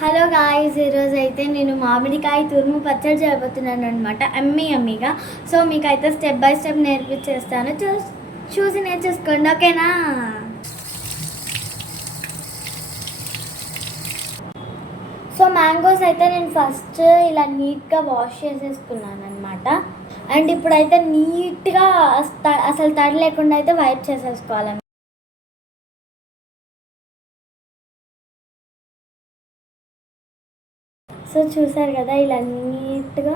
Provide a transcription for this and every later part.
Hello guys, ఈరోజు అయితే నేను మామిడికాయ తురుము పచ్చడి చేయబోతున్నాను అనమాట. అమ్మీగా. సో మీకైతే స్టెప్ బై స్టెప్ నేర్పించేస్తాను, చూసి నేర్చేసుకోండి, ఓకేనా? సో మ్యాంగోస్ అయితే నేను ఫస్ట్ ఇలా నీట్గా వాష్ చేసేసుకున్నాను అనమాట. అండ్ ఇప్పుడైతే నీట్గా అసలు తడి లేకుండా అయితే వైప్ చేసేసుకోవాలన్నమాట. సో చూసారు కదా, ఇలా నీట్గా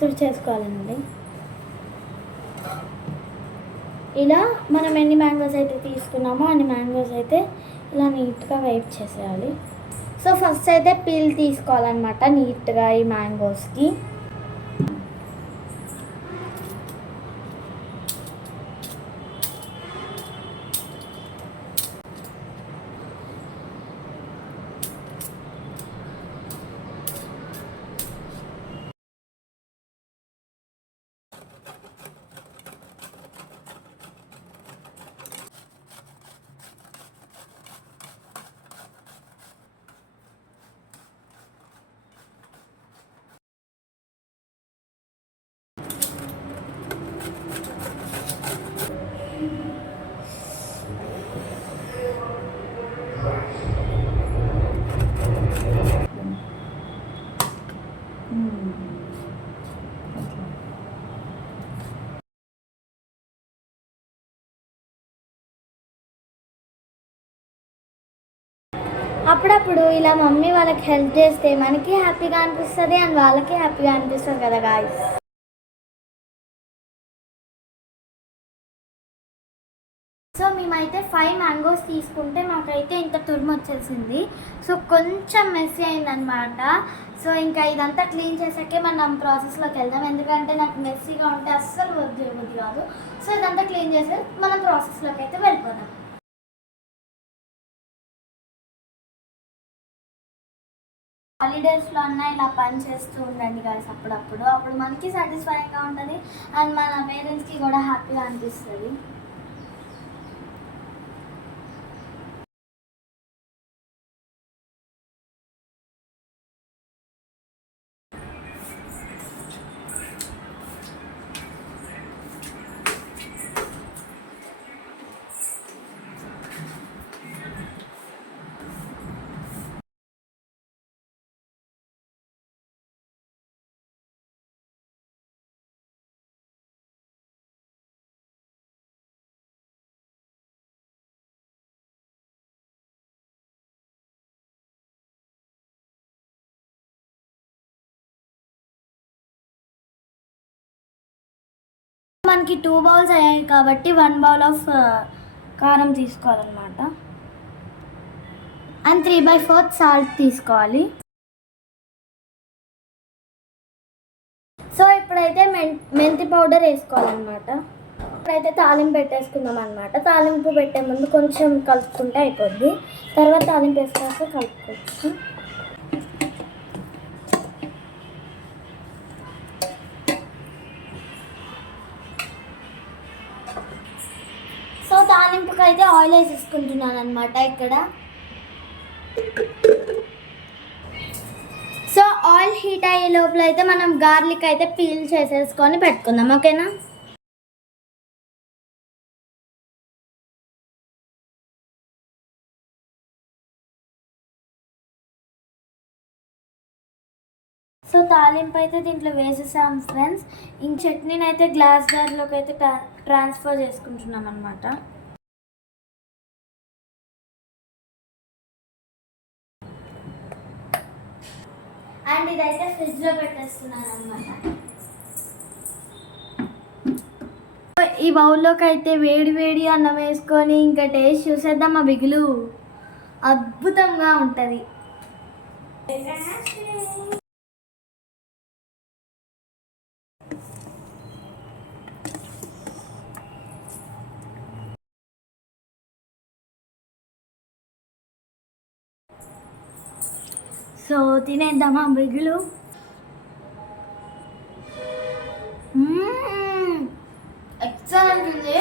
తుడిచేసుకోవాలండి. ఇలా మనం ఎన్ని మ్యాంగోస్ అయితే తీసుకున్నామో అన్ని మ్యాంగోస్ అయితే ఇలా నీట్గా వైప్ చేసేయాలి. సో ఫస్ట్ అయితే పీల్ తీసుకోవాలన్నమాట నీట్గా ఈ మ్యాంగోస్కి. అప్పుడప్పుడు ఇలా మమ్మీ వాళ్ళకి హెల్ప్ చేస్తే మనకి హ్యాపీగా అనిపిస్తుంది అండ్ వాళ్ళకి హ్యాపీగా అనిపిస్తుంది కదా గాయ్స్. సో మేమైతే 5 మ్యాంగోస్ తీసుకుంటే మాకైతే ఇంత తురుము వచ్చేసింది. సో కొంచెం మెస్సీ అయిందనమాట. సో ఇంకా ఇదంతా క్లీన్ చేసాకే మనం ప్రాసెస్లోకి వెళ్దాం, ఎందుకంటే నాకు మెస్సీగా ఉంటే అస్సలు వద్దు కాదు. సో ఇదంతా క్లీన్ చేసి మనం ప్రాసెస్లోకి అయితే వెళ్ళిపోదాం. హాలిడేస్లో అన్నా ఇలా పని చేస్తూ ఉండండి గాయస్ అప్పుడు మనకి సాటిస్ఫైయింగ్గా ఉంటుంది అండ్ మన పేరెంట్స్కి కూడా హ్యాపీగా అనిపిస్తుంది. మనకి 2 బౌల్స్ అయ్యాయి కాబట్టి 1 బౌల్ ఆఫ్ కారం తీసుకోవాలన్నమాట. అండ్ 3/4 సాల్ట్ తీసుకోవాలి. సో ఇప్పుడైతే మెంతి పౌడర్ వేసుకోవాలన్నమాట. ఇప్పుడైతే తాలింపు పెట్టేసుకుందాం అనమాట. తాలింపు పెట్టే ముందు కొంచెం కలుపుకుంటే అయిపోద్ది, తర్వాత తాలింపు వేసుకొస్తే కలుపుకోవచ్చు. సో తాలింపుకి అయితే ఆయిల్ వేసేసుకుంటున్నాను అనమాట ఇక్కడ. సో ఆయిల్ హీట్ అయ్యే లోపల అయితే మనం గార్లిక్ అయితే పీల్ చేసేసుకొని పెట్టుకుందాం, ఓకేనా? సో తాలింపు అయితే దీంట్లో వేసేసాం ఫ్రెండ్స్. ఇంక చట్నీని అయితే గ్లాస్ జార్లోకి అయితే ట్రాన్స్ఫర్ చేసుకుంటున్నాం అనమాట. అండ్ ఇదైతే ఫ్రిడ్జ్లో పెట్టేస్తున్నాను అనమాట. ఈ బౌల్లోకి అయితే వేడి అన్నం వేసుకొని ఇంకా టేస్ట్ చూసేద్దాం. ఆ బిగులు అద్భుతంగా ఉంటుంది. సో తినేద్దామా బిగులు? ఎక్సలెంట్ ఉంది.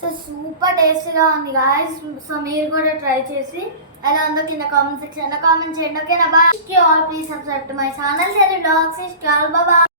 సో సూపర్ టేస్టీగా ఉంది గాయస్. సో మీరు కూడా ట్రై చేసి ఎలా ఉందో కింద కామెంట్ సెక్షన్లో కామెంట్ చేయండి. ఓకేనా? Bye. All please subscribe to my channel share blogs. All bye.